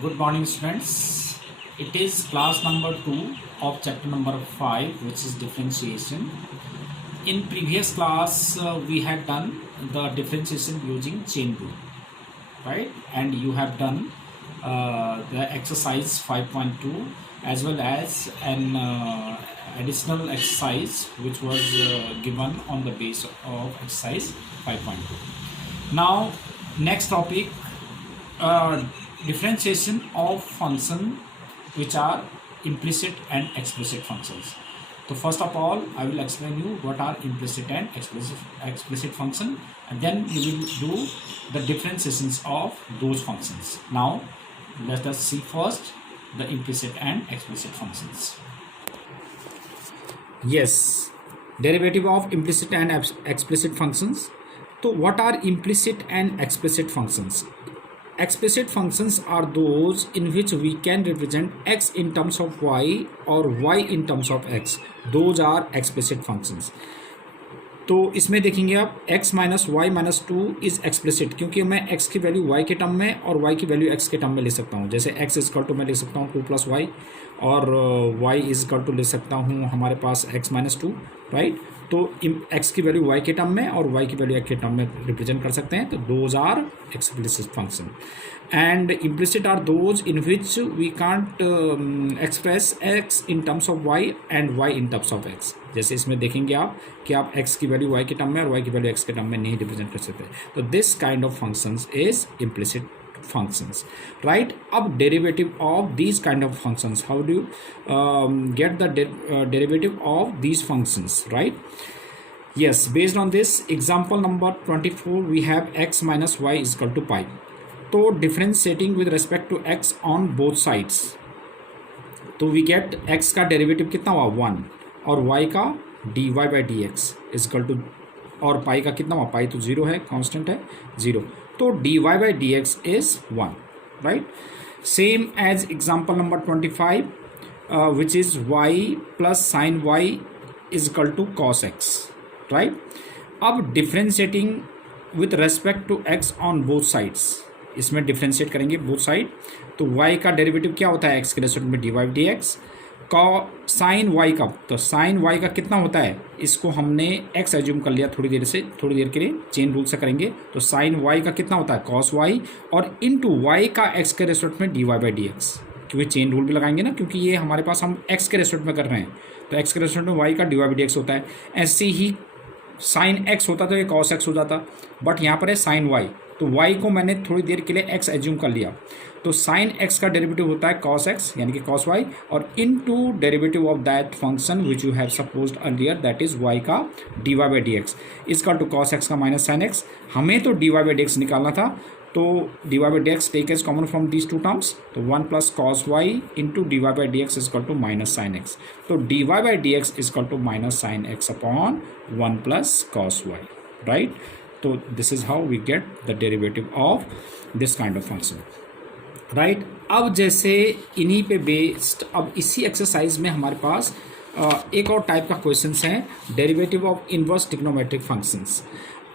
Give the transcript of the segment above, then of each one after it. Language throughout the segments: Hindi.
Good morning, students. It is class number 2 of chapter number 5, which is differentiation. In previous class, we had done the differentiation using chain rule, right? And you have done the exercise 5.2 as well as an additional exercise which was given on the base of exercise 5.2. Now, next topic, differentiation of function which are implicit and explicit functions. So first of all, I will explain you what are implicit and explicit function, and then we will do the differentiations of those functions. Now let us see first the implicit and explicit functions. Yes, derivative of implicit and explicit functions. So what are implicit and explicit functions? Explicit functions are those in which we can represent x in terms of y or y in terms of x. Those are explicit functions. तो इसमें देखेंगे आप x minus y minus two is explicit, क्योंकि मैं x की वैल्यू y के टर्म में और y की वैल्यू x के टर्म में ले सकता हूँ. जैसे x इजकल टू मैं ले सकता हूँ 2 + y और y इजकल टू ले सकता हूँ हमारे पास x माइनस टू, राइट. तो x की वैल्यू y के टर्म में और y की वैल्यू x के टर्म में रिप्रेजेंट कर सकते हैं. तो those are explicit function. And implicit are those in which we can't express x in terms of y and y in terms of x. जैसे इसमें देखेंगे आप कि आप x की वैल्यू y के टर्म में और y की वैल्यू x के टर्म में नहीं रिप्रेजेंट कर सकते. तो this kind of functions is implicit functions, right? Ab derivative of these kind of functions, how do you get the derivative of these functions, right? Yes, based on this example number 24, we have x minus y is equal to pi. So differentiating with respect to x on both sides, तो we get x का डेरिवेटिव कितना हुआ 1 और y का dy by dx is equal to, और पाई का कितना हुआ, पाई तो 0 है, कांस्टेंट है 0. तो dy by dx is 1, right? Same as example number 25, which is y plus sin y is equal to cos x, right? अब differentiating with respect to x on both sides, इसमें differentiate करेंगे both side. तो y का डेरिवेटिव क्या होता है x के रेस्पेक्ट में dy by dx. Sine y का, तो साइन y का कितना होता है, इसको हमने x एज्यूम कर लिया थोड़ी देर के लिए चेन रूल से करेंगे. तो साइन y का कितना होता है cos y और इनटू y का x के रेस्पेक्ट में dy by dx, क्योंकि चेन रूल भी लगाएंगे ना, क्योंकि ये हमारे पास हम x के रेस्पेक्ट में कर रहे हैं. तो x के रेस्पेक्ट में y का dy by dx होता है. ऐसे ही साइन x होता तो ये cos x हो जाता, बट यहाँ पर है साइन y, तो y को मैंने थोड़ी देर के लिए x एज्यूम कर लिया. तो साइन x का डेरिवेटिव होता है cos x यानी कि cos y और into derivative of that function which you have supposed earlier, that is y का dy by dx is equal to cos x का माइनस साइन x. हमें तो dy by dx निकालना था, तो dy by dx take as common from these two terms. तो 1 plus cos y into dy by dx is equal to minus sine x. तो dy by dx is equal to minus sine x upon 1 plus cos y, right. तो this is how we get the derivative of this kind of function, right. अब जैसे इन्हीं पे बेस्ड, अब इसी एक्सरसाइज में हमारे पास एक और टाइप का क्वेश्चंस हैं, derivative of inverse trigonometric functions.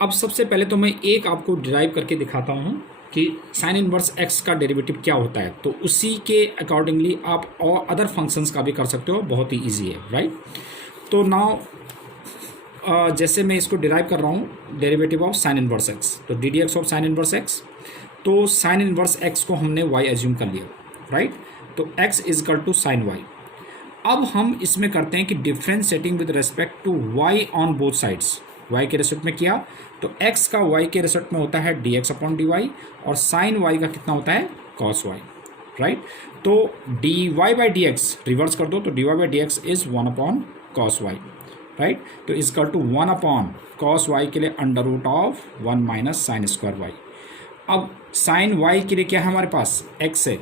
अब सबसे पहले तो मैं एक आपको डिराइव करके दिखाता हूँ कि साइन इनवर्स एक्स का डेरिवेटिव क्या होता है. तो उसी के अकॉर्डिंगली आप और अदर फंक्शंस का भी कर सकते हो, बहुत ही ईजी है, राइट. तो नाउ जैसे मैं इसको डिराइव कर रहा हूँ derivative of sine inverse x, तो d d x of sine inverse x. तो साइन इनवर्स एक्स को हमने y एज्यूम कर लिया, राइट. तो x is equal to sine y. अब हम इसमें करते हैं कि differentiating with respect to y on both sides. y के रेस्पेक्ट में किया तो x का y के रेस्पेक्ट में होता है dx अपॉन dy और साइन y का कितना होता है cos y, राइट. तो dy by dx रिवर्स कर दो, तो dy by dx is 1 upon cos y, right. तो is equal to 1 upon cos y के लिए under root of 1 minus sine square y. अब साइन y के लिए क्या है हमारे पास x है,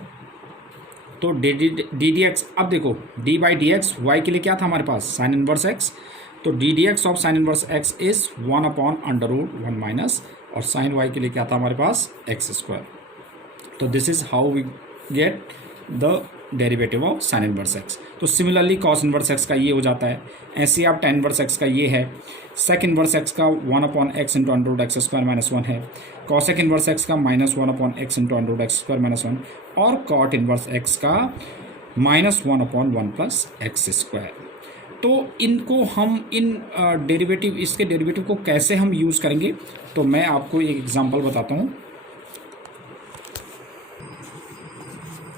तो डी डी एक्स. अब देखो d by d x y के लिए क्या था हमारे पास साइन इनवर्स x, तो d d x of sine inverse x is 1 upon under root 1 minus, और साइन y के लिए क्या था हमारे पास x स्क्वायर. तो this is how we get the derivative of sine inverse x. तो सिमिलरली कॉस इनवर्स एक्स का ये हो जाता है. ऐसे आप टेन इनवर्स एक्स का ये है. सेक इनवर्स एक्स का 1 upon x into under root x square minus 1 है. कॉसेक इन्वर्स एक्स का -1/x into under root x square -1 और कॉट इन्वर्स एक्स का -1/1 प्लस एक्स स्क्वायर। तो इनको हम इन डेरिवेटिव इसके डेरिवेटिव को कैसे हम यूज़ करेंगे, तो मैं आपको एक एग्जांपल बताता हूँ।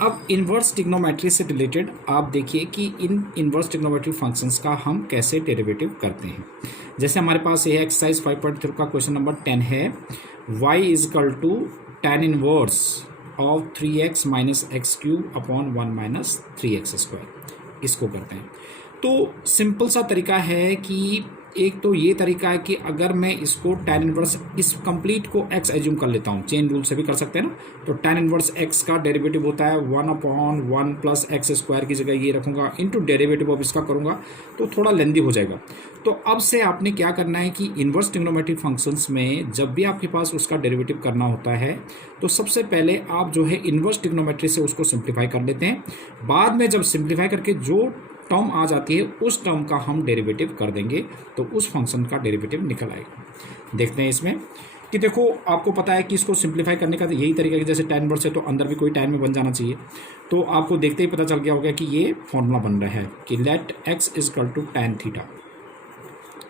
अब इन्वर्स ट्रिग्नोमेट्री से रिलेटेड आप देखिए कि इन इन्वर्स ट्रिग्नोमेट्री फंक्शंस का हम कैसे डेरिवेटिव करते हैं। जैसे हमारे पास ये एक्सरसाइज 5.3 का क्वेश्चन नंबर 10 है, y is equal to tan inverse of 3x minus x cube upon 1 minus 3x square. इसको करते हैं तो सिंपल सा तरीका है कि एक तो ये तरीका है कि अगर मैं इसको tan इनवर्स इस कंप्लीट को x एज्यूम कर लेता हूँ, चेन रूल से भी कर सकते हैं ना, तो tan इनवर्स x का डेरिवेटिव होता है 1/1 प्लस एक्स स्क्वायर की जगह ये रखूँगा इंटू डेरिवेटिव ऑफ इसका करूँगा तो थोड़ा लेंदी हो जाएगा। तो अब से आपने क्या करना है कि इन्वर्स ट्रिग्नोमेट्रिक फंक्शंस में जब भी आपके पास उसका डेरिवेटिव करना होता है तो सबसे पहले आप जो है इन्वर्स ट्रिग्नोमेट्री से उसको सिंप्लीफाई कर लेते हैं। बाद में जब सिंप्लीफाई करके जो टर्म आ जाती है उस टर्म का हम डेरिवेटिव कर देंगे तो उस फंक्शन का डेरिवेटिव निकल आएगा। देखते हैं इसमें कि देखो आपको पता है कि इसको सिंप्लीफाई करने का तो यही तरीका है, जैसे tan इनवर्स है तो अंदर भी कोई tan में बन जाना चाहिए। तो आपको देखते ही पता चल गया होगा कि ये फॉर्मूला बन रहा है कि let x is equal to tan theta,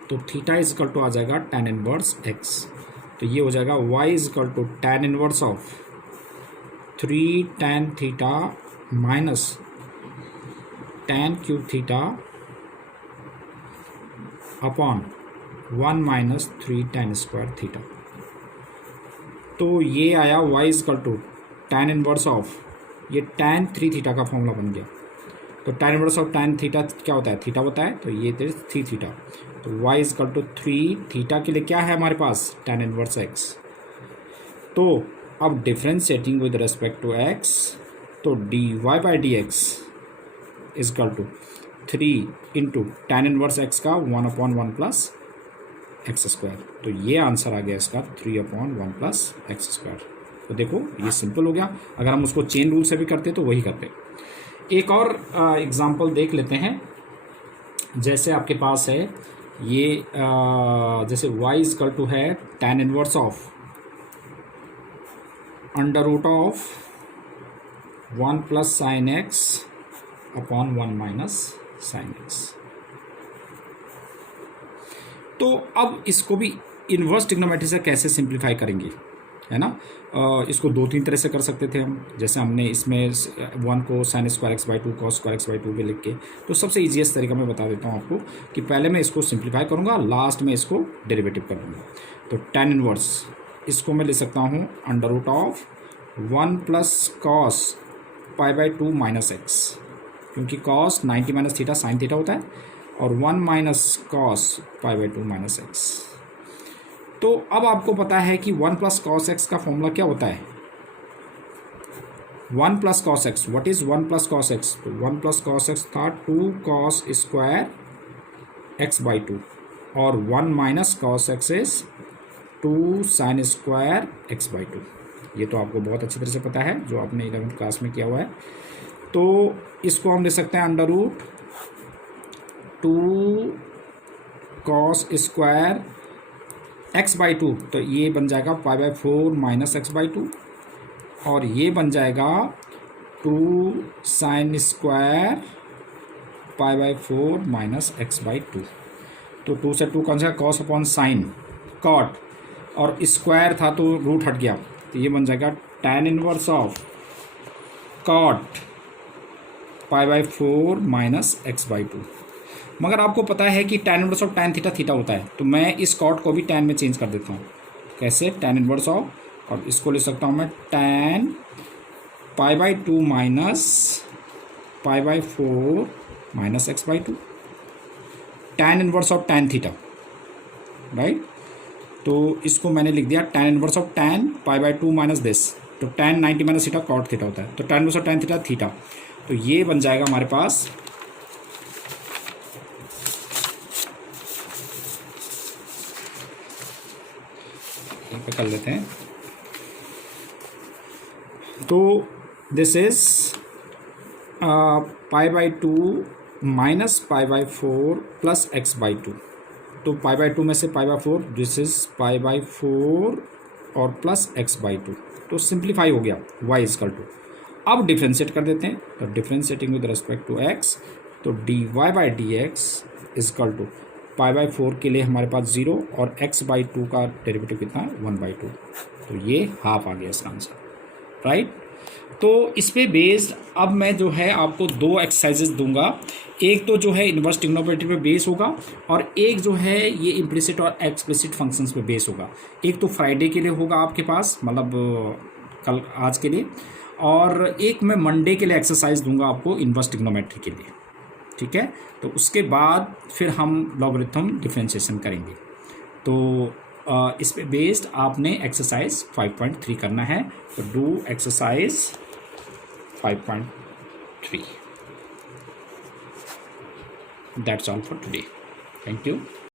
तो थीटा इज इक्वल टू आ जाएगा tan इनवर्स x, तो ये हो जाएगा y is equal to tan inverse of 3 tan theta minus tan cube theta upon 1 minus 3 tan square theta. तो ये आया y is equal to tan inverse of, ये tan 3 थीटा का फॉर्मूला बन गया। तो tan inverse of tan theta क्या होता है, थीटा होता है, तो ये 3 थीटा, तो y is equal to 3 theta के लिए क्या है हमारे पास tan इनवर्स x। तो अब differentiating with respect to x, तो dy by d x is equal to 3 into tan inverse x का 1/1 प्लस एक्स स्क्वायर। तो ये आंसर आ गया इसका 3/1 प्लस एक्स स्क्वायर। तो देखो ये सिंपल हो गया, अगर हम उसको चेन रूल से भी करते तो वही करते। एक और एग्जांपल देख लेते हैं। जैसे आपके पास है ये जैसे y इज इक्वल टू है tan inverse of under root of 1 plus sine x upon 1 minus sine x. तो अब इसको भी इन्वर्स ट्रिग्नोमेट्री से कैसे सिंप्लीफाई करेंगे, है ना। इसको 2-3 तरह से कर सकते थे हम। जैसे हमने इसमें 1 को sine square x by 2 cos square x by 2 पे लिख के, तो सबसे ईजीएस्ट तरीका मैं बता देता हूँ आपको कि पहले मैं इसको सिंप्लीफाई करूँगा, लास्ट में इसको डेरिवेटिव कर दूँगा। तो tan इनवर्स इसको मैं ले सकता हूँ under root of 1 plus cos pi by 2 minus x, क्योंकि cos 90 minus theta sine theta होता है, और 1 minus cos pi by 2 minus x. तो अब आपको पता है कि 1 प्लस कॉस एक्स का फॉर्मूला क्या होता है, 1 plus cos x. What is 1 plus cos x, तो 1 प्लस कॉस एक्स था 2 कॉस स्क्वायर एक्स बाई 2, और 1 minus cos x is 2 sine square x by 2। ये तो आपको बहुत अच्छी तरह से पता है जो आपने 11th क्लास में किया हुआ है। तो इसको हम ले सकते हैं under root 2 cos square x by 2, तो ये बन जाएगा pi by 4 minus x by 2, और ये बन जाएगा 2 sine square pi by 4 minus x by 2। तो 2 से 2 कौन सा, कॉस अपॉन साइन कॉट, और स्क्वायर था तो रूट हट गया, तो ये बन जाएगा tan inverse of cot pi by 4 minus x by 2। मगर आपको पता है कि tan inverse of tan theta theta होता है, तो मैं इस कॉट को भी tan में चेंज कर देता हूँ। कैसे, tan इनवर्स ऑफ, और इसको ले सकता हूँ मैं tan pi by 2 minus pi by 4 minus x by 2, tan inverse of tan theta, right. तो इसको मैंने लिख दिया tan inverse of tan pi by 2 minus this, तो tan 90 minus theta cot theta होता है, तो tan inverse of tan theta theta, तो ये बन जाएगा हमारे पास यहाँ पे कर लेते हैं। तो this is pi by 2 minus pi by 4 plus x by 2, तो पाई बाई 2 में से pi by 4, this is pi by 4 और प्लस एक्स बाई टू, तो सिंप्लीफाई हो गया y इजकल टू। अब डिफ्रेंशिएट कर देते हैं, तो differentiating with respect to x, तो d y by d x is equal to pi by 4 के लिए हमारे पास 0 और x बाई टू का डेरिवेटिव कितना है 1 बाई टू, तो ये हाफ आ गया इसका आंसर, राइट। तो इस पे बेस्ड अब मैं जो है आपको दो एक्सरसाइजेस दूंगा, एक तो जो है इन्वर्स ट्रिग्नोमेट्री पे बेस होगा और एक जो है ये इम्प्लिसिट और एक्सप्लिसिट फंक्शंस पे बेस होगा। एक तो फ्राइडे के लिए होगा आपके पास, मतलब कल आज के लिए, और एक मैं मंडे के लिए एक्सरसाइज दूंगा आपको इन्वर्स ट्रिग्नोमेट्री के लिए, ठीक है। तो उसके बाद फिर हम लॉगरिथम डिफरेंशिएशन करेंगे। तो इस पे बेस्ड आपने एक्सरसाइज 5.3 करना है, तो do exercise 5.3. That's all for today. Thank you.